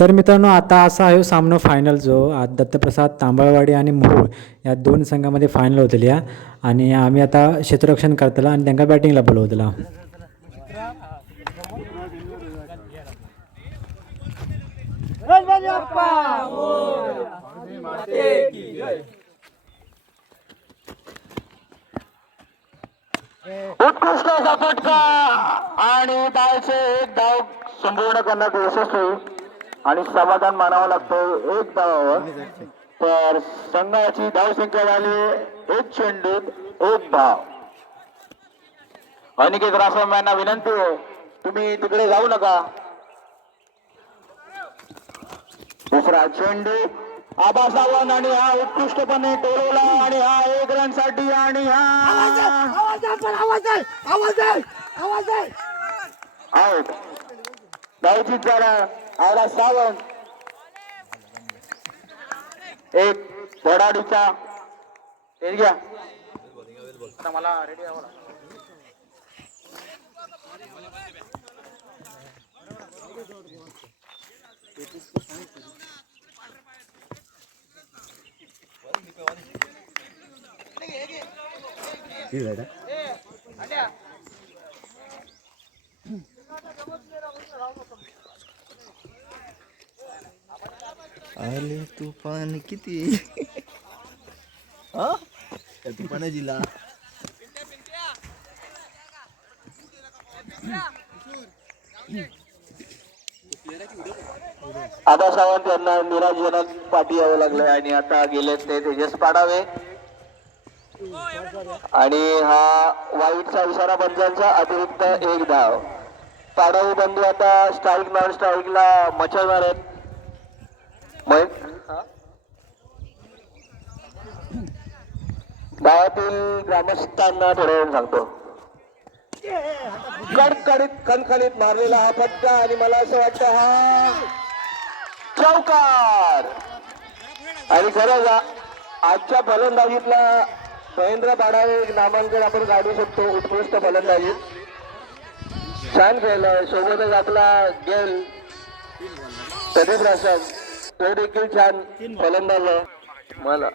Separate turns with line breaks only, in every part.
तर मित्रांनो आता असा आहे सामना फायनल जो. आज दत्तप्रसाद तांबळवाडी आणि मोहोळ या दोन संघामध्ये फायनल होतली आणि आम्ही आता क्षेत्ररक्षण करतला आणि त्यांना बॅटिंगला बोलवतला.
उत्कृष्ट आणि डावचे एक डाव संपूर्ण करण्यात यशस्वी. आणि समाधान मानावं लागतं एक धावावर तर संघाची धाव संख्या झाली एक चेंडूत एक धाव. अनिकेत रासम यांना विनंती आहे तुम्ही तिकडे जाऊ नका. दुसरा चेंडू आबा सावंत आणि हा उत्कृष्टपणे टोलवला आणि हा एक रनसाठी आणि हा
आवाज आहे आवाज आहे आवाज आहे आवाज आहे
आउट धावचीत झाला. आवडा सावंत एक बडाडीचा हे घ्या आता मला रेडी यावं लागेल.
आले तुफान किती? हा? त्या तुफानाजीला
आबा सावंत यांना निराजनक पाठी यावं लागलं आणि आता गेले ते तेजस पाडावे आणि हा वाईटचा इशारा पंचांचा अतिरिक्त एक धाव. पाडावे बंधू आता स्ट्राईक नॉन स्ट्राईकला मचवणार आहेत. गावातील ग्रामस्थांना थोड्या सांगतो. कडकडीत खणखणीत मारलेला हा फटका आणि मला असं वाटतं हा चौकार. आणि खरंच आजच्या फलंदाजीतला महेंद्र बाडावे नामांकन आपण काढू शकतो उत्कृष्ट फलंदाजीत छान खेळलाय सोबतच आपला गेल. प्रदीप रासन तो देखील छान फलंदाज आहे. मला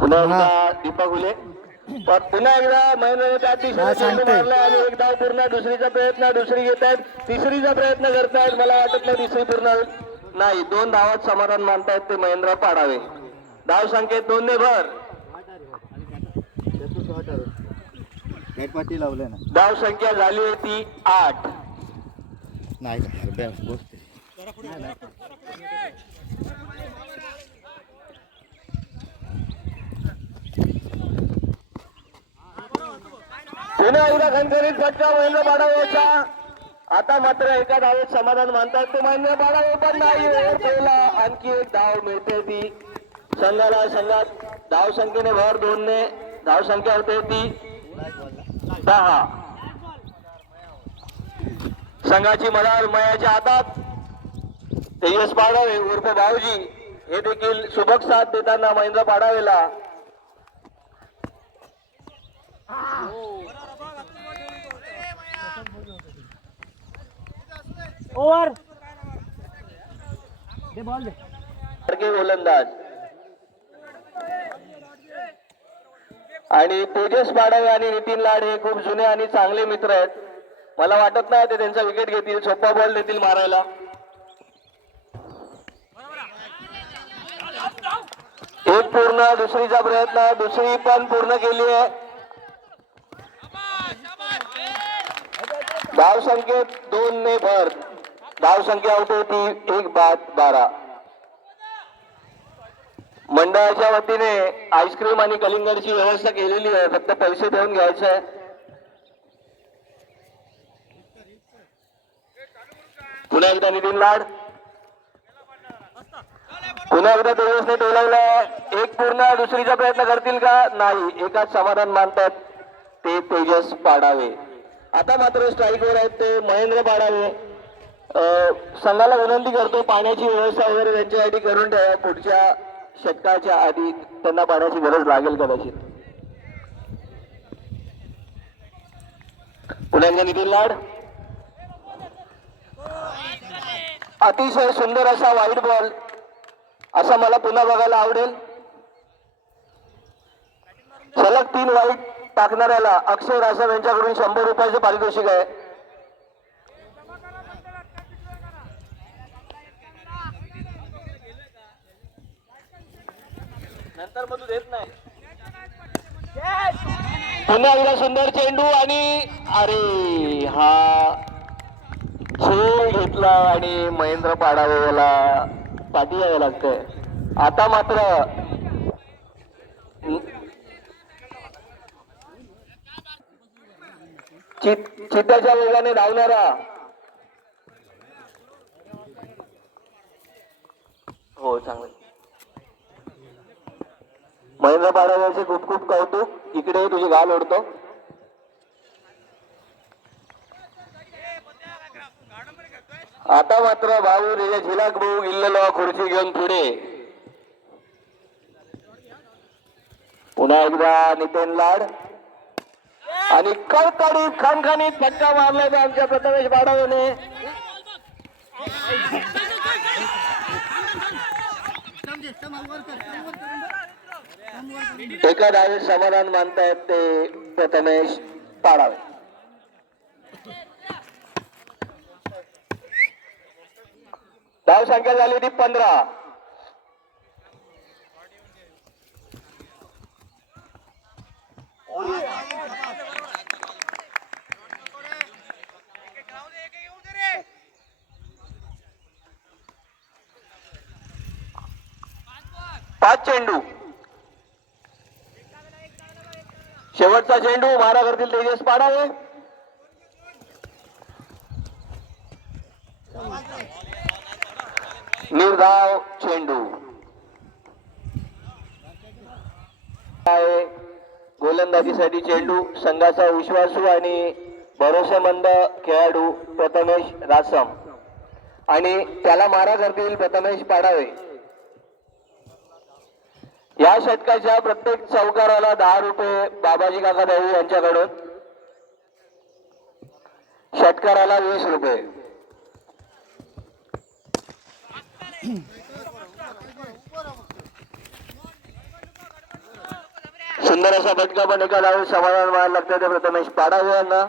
पुन्हा एकदा दीपक पण पुन्हा एकदा महेंद्र दिशेने मारला आणि एक धाव पूर्ण दुसरीचा प्रयत्न दुसरी घेत आहेत. तिसरीचा प्रयत्न करतायत. मला वाटत नाही तिसरी पूर्ण. नाही दोन धावात समाधान मानतायत ते महेंद्र पाडावे. धाव संख्येत दोन ने. भर धाव संख्या झाली आहे ती आठ.
नाही
पुन्हा एकदा खणखणीत फटका महेंद्र पाडावेचा आता मात्र एका धावेत समाधान मानतात ते महेंद्र पाडावे पण नाही. ठेवला आणखी एक धाव मिळते ती. संघाला संघात धाव संख्येने भर दोनने धाव संख्या होते ती. दहा. संघाची मदार मयाच्या हातात. तेजस पाडावे उर्फ भाऊजी. हे देखील सुबक साथ देताना महेंद्र पाडावेला.
ओव्हर
सारखे गोलंदाज. आणि तेजस पाडावे आणि नितीन लाड हे खूप जुने आणि चांगले मित्र आहेत. मला वाटत नाही ते त्यांचा विकेट घेतील सोपा बॉल देतील मारायला. एक पूर्ण दुसरीचा प्रयत्न दुसरी पण पूर्ण केली आहे. धाव संख्येत दोन ने भर. धाव संख्या होते ती एक बाद बारा. मंडळाच्या वतीने आईस्क्रीम आणि कलिंगडची व्यवस्था केलेली आहे. फक्त पैसे देऊन घ्यायचे आहे पुन्हा एकदा नितीन लाड. पुन्हा एकदा तेजसने टोलवलाय एक पूर्ण दुसरीचा प्रयत्न करतील का? नाही. एकाच समाधान मानतात. ते तेजस पाडावे. आता मात्र स्ट्राईकवर आहेत ते महेंद्र पाडावे. संघाला विनंती करतो पाण्याची व्यवस्था वगैरे त्यांच्यासाठी करून ठेवा. पुढच्या षटकाच्या आधी त्यांना पाण्याची गरज लागेल कदाचित. पुन्हा नितीन लाड. अतिशय सुंदर असा वाईट बॉल असा मला पुन्हा बघायला आवडेल. सलग तीन वाईट टाकणाऱ्याला अक्षय रासम यांच्याकडून शंभर रुपयाचं पारितोषिक आहे. नंतर मधू देत नाही. पुन्हा एकदा सुंदर चेंडू आणि अरे हा झोल घेतला आणि महेंद्र पाडावे पाठी यावं लागतंय. आता मात्र चित्ताच्या वेगाने धावणारा हो चांगलं. महेंद्र पाडव्याचे खूप खूप कौतुक. इकडे तुझी गाल ओढतो. आता मात्र भाऊ रे झिलाक भाऊ गिल्लेलो खुर्ची घेऊन पुढे. पुन्हा एकदा नितीन लाड. आणि कडकडीत खणखणीत फटका मारला आमच्या प्रथमेश बाडावेने एका डावे समाधान मानतायत ते प्रथमेश पाडावे. धाव संख्या झाली होती पंधरा पाच चेंडू शेवटचा चेंडू मारा करतील तेजस पाडावे. निर्धाव चेंडू आहे गोलंदाजीसाठी चेंडू संघाचा विश्वासू आणि भरोसेमंद खेळाडू प्रथमेश रासम. आणि त्याला मारा करतील प्रथमेश पाडावे. या षटकाच्या प्रत्येक चौकाराला दहा रुपये बाबाजी काका भाऊ यांच्याकडून. षटकाराला वीस रुपये. सुंदर असा फटका पण एका धाव समाधान व्हायला लागतं ते प्रथमेश पाडावे यांना.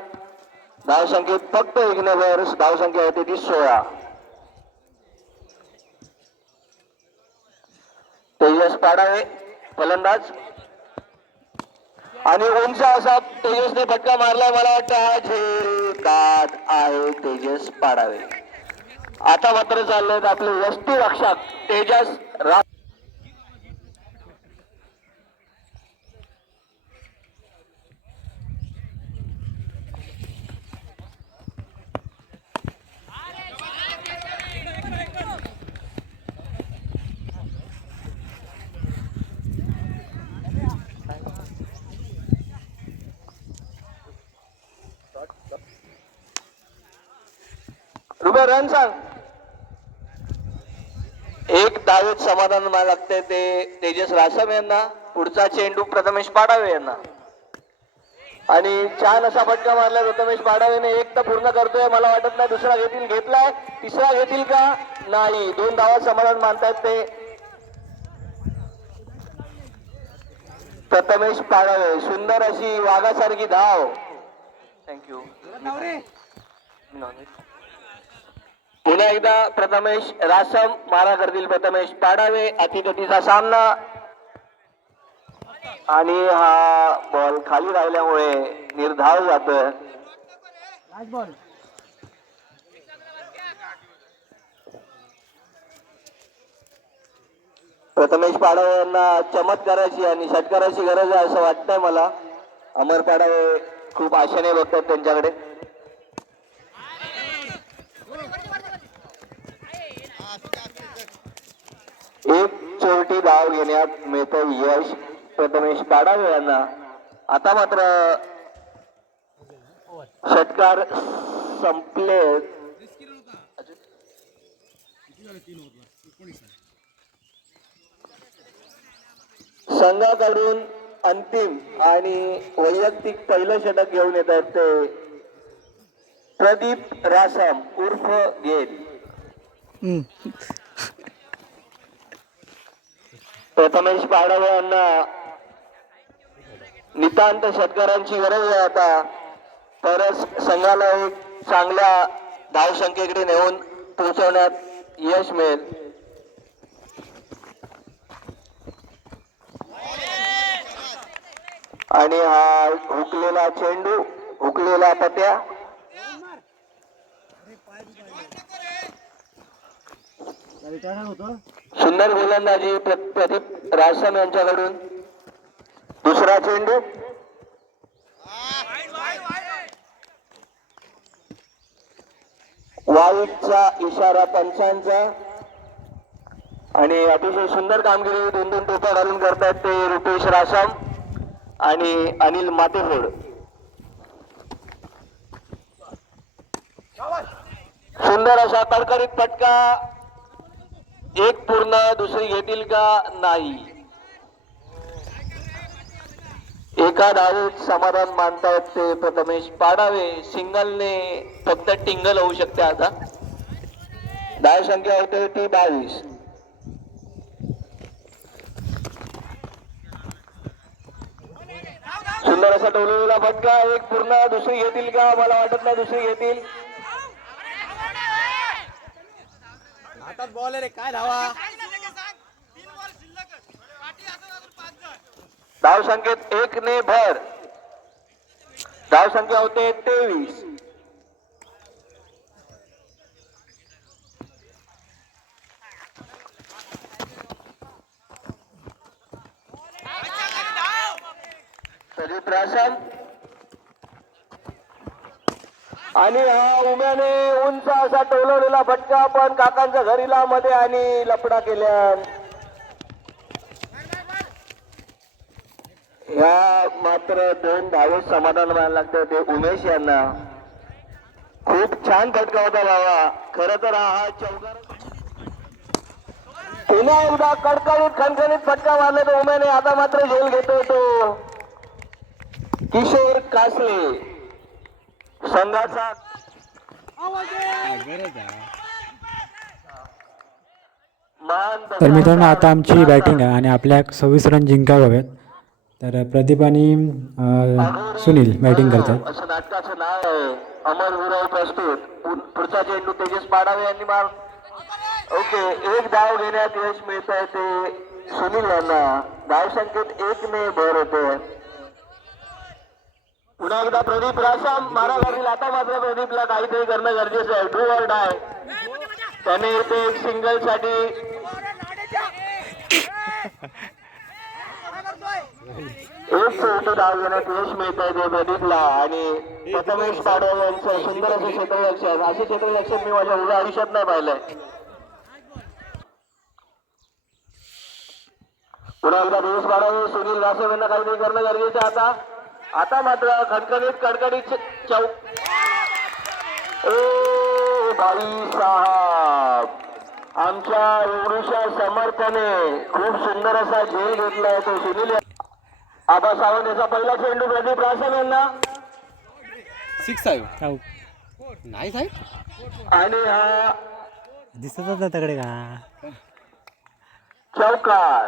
धावसंख्येत फक्त एक नंबर धावसंख्या होती ती सोळा. तेजस पाडावे. फलंदाज. आणि उंच असा तेजसने फटका मारला मला वाटतं हा झेल काट आहे तेजस पाडावे. आता मात्र चाललेत आपले वस्तू रक्षक तेजस रा रुबे रन सांग. एक दावेत समाधान मला लागतंय ते तेजस रासम यांना पुढचा चेंडू प्रथमेश पाडावे यांना. आणि छान असा फटका मारला प्रथमेश पाडावेने एक तर पूर्ण करतोय मला वाटत नाही दुसरा घेतील घेतलाय. तिसरा घेतील का? नाही दोन धावा समाधान मानतायत ते. प्रथमेश पाडावे सुंदर अशी वाघासारखी धाव. थँक्यू पुन्हा एकदा प्रथमेश रासम मारा करतील प्रथमेश पाडावे अतिगतीचा सामना. आणि हा बॉल खाली राहिल्यामुळे निर्धाव जातोय. प्रथमेश पाडावे यांना चमत्काराची आणि षटकाराची गरज आहे असं वाटतंय मला. अमर पाडावे खूप आशेने बघतात त्यांच्याकडे एक चोरटी धाव घेण्यात मिळतं यश. प्रथमेश पाडावे यांना. आता मात्र षटकार संपले. संघाकडून अंतिम आणि वैयक्तिक पहिलं षटक घेऊन येत आहेत ते प्रदीप रासम उर्फ गेल. प्रथमेश पाडव यांना नितांत शेतकऱ्यांची गरज आहे आता. तरच संघाला एक चांगल्या धावसंख्येकडे नेऊन पोहोचवण्यात यश मिळेल. आणि हा हुकलेला चेंडू हुकलेला पत्या. सुंदर गोलंदाजी प्रदीप रासम यांच्याकडून. दुसरा चेंडू. वाईटचा इशारा पंचांचा. आणि अतिशय सुंदर कामगिरी दोन दोन टोप्या घालून करतायत ते रुपेश रासम आणि अनिल मातेफोड. सुंदर असा कडकडीत फटका. एक पूर्ण दुसरी घेतील का? नाही. एका डावेत समाधान मानतायत ते प्रथमेश पाडावे. सिंगलने फक्त टिंगल होऊ शकते आता. डाव संख्या होते ती बावीस. सुंदर असा टोललेला फटका. एक पूर्ण दुसरी घेतील का? मला वाटत नाही दुसरी घेतील.
हातात बॉल रे काय धावा?
धाव संख्येत एक ने भर. धाव संख्या होते तेवीस. राशन आणि हा उम्याने उंच असा टोलवलेला फटका पण काकांच्या घरीला मध्ये आणि लपडा केल्या. ह्या मात्र दोन धावेत समाधान व्हायला लागतं ते उमेश यांना. खूप छान फटका होता बाबा खर तर हा चौकार पुन्हा एकदा कडकडीत खणखणीत फटका मारले तो उमेने आता मात्र झेल घेतोय तो. किशोर कासले. संघाचा
तर मित्रांनो आता आमची बॅटिंग आहे आणि आपल्या सव्वीस रन जिंकावे हवेत. तर प्रदीप आणि सुनील बॅटिंग करतात.
असं नाटकाचं नाव आहे. अमर विराय प्रस्तुत. पु- पुढचा चेंडू तेजस पाडावे यांनी मार ओके एक धाव घेण्यात यश मिळत आहे ते सुनील यांना. धाव संख्येत एक ने भर होते पुन्हा एकदा प्रदीप रासाम मारा लागेल आता मात्र प्रदीपला काहीतरी करणं गरजेचं आहे. डू ऑर डाय त्याने इथे एक सिंगलसाठी एक चौथी घेण्यात यश मिळत आहे ते प्रदीपला. आणि प्रथमेश पाडव यांचं सुंदर असं क्षेत्ररक्षण असे क्षेत्ररक्षण मी माझ्या उभ्या आयुष्यात नाही पाहिलंय. पुन्हा एकदा दिवस पाडव सुनील रासव यांना काहीतरी करणं गरजेचं आहे आता. आता मात्र खडखडीत कडकडीत चौ ओ बाई साहेब आमच्या एवढूशा समर्थने खूप सुंदर असा झेल घेतलाय तो सुनील आबा सावंत याचा पहिला चेंडू प्रदीप रासम यांना.
सिक्स आहे नाही साहेब.
आणि हा
दिसतच ना तकडे का?
चौकार.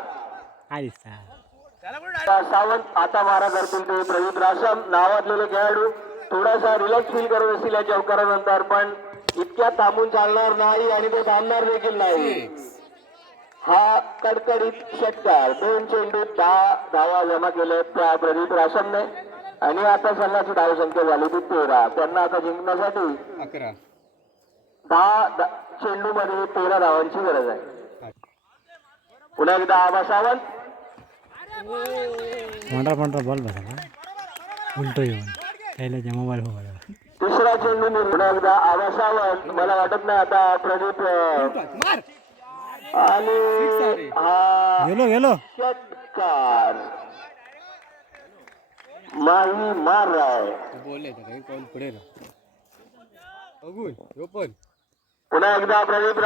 काय दिसता.
सावंत आता मारा करतील ते प्रदीप रासम नावाजलेले खेळाडू थोडासा रिलॅक्स फील करत असतील या चौकारानंतर पण इतक्या थांबून चालणार नाही आणि ते थांबणार देखील नाही. हा कडकडीत षटकार दोन चेंडू दहा धावा जमा केले त्या प्रदीप रासमने. आणि आता संघाची धाव संख्या झाली ती तेरा. त्यांना आता जिंकण्यासाठी दहा चेंडू मध्ये तेरा धावांची गरज आहे. पुन्हा एकदा आबा सावंत.
पांढरा पांढरा बॉल बसा उलटो येऊन. त्याला जमा बॉल हो
तिसरा चेंडू पुन्हा एकदा आबा सावंत मला वाटत नाही आता प्रदीप आणि
गेलो गेलो.
षटकार. माही मार रहा है
बोलले काही कोण पुढे यो पण.
पुन्हा एकदा प्रदीप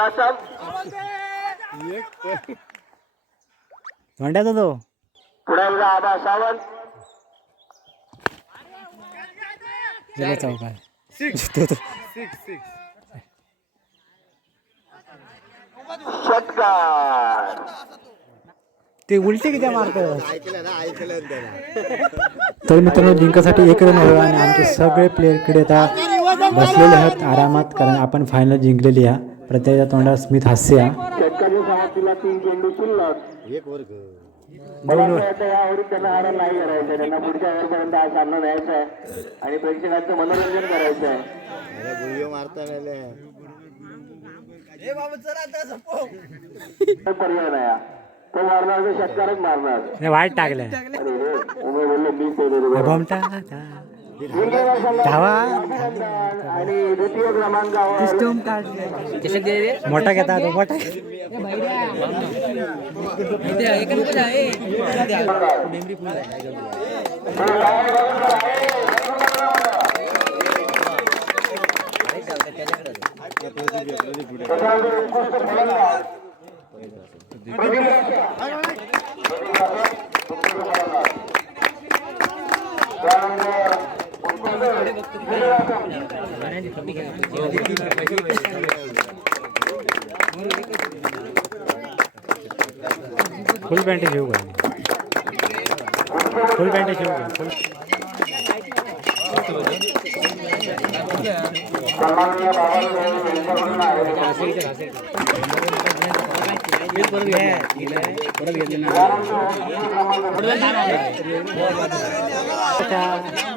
एक पण.
भांड्याचा तो.
एकदा आबा सावंत.
गेला
सिक्स
षटकार.
ते उलटे किती मारतात तर मित्रांनो जिंकासाठी एक रन हवं आणि आमचे सगळे प्लेयर इकडे आता बसलेले आहेत आरामात कारण आपण फायनल जिंकलेली आहे. प्रत्येकाच्या तोंडात स्मित हास्य आहे.
षटकाच्या सहातीला तीन चेंडू शिल्लक.
एक वर्ग.
त्यांना आराम नाही करायचं. त्यांना पुढच्या ओव्हरपर्यंत हा सामना न्यायचा आहे. आणि प्रेक्षकांचं मनोरंजन करायचं आहे.
गुळियो मारता
पर्याय नाही. तो मारणार तर षटकारच मारणार.
वाईट टाकलं
बोलले मी केलेलं बरं.
घोमटा
जिंकलेला संघ
धावा
अभिनंदन आणि द्वितीय क्रमांकावर
मोठा घेतात तो मोठा
त्याच्यामध्ये उत्कृष्ट फलंदाज. त्यानंतर
फुल पॅन्ट घेऊ का फुल पॅन्ट घेऊ का फुल
सन्माननीय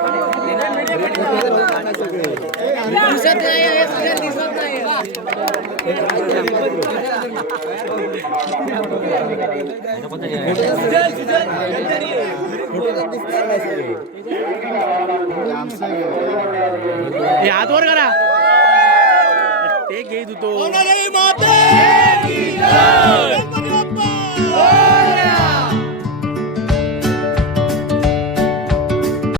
हातवर करा. ते घेत होतो.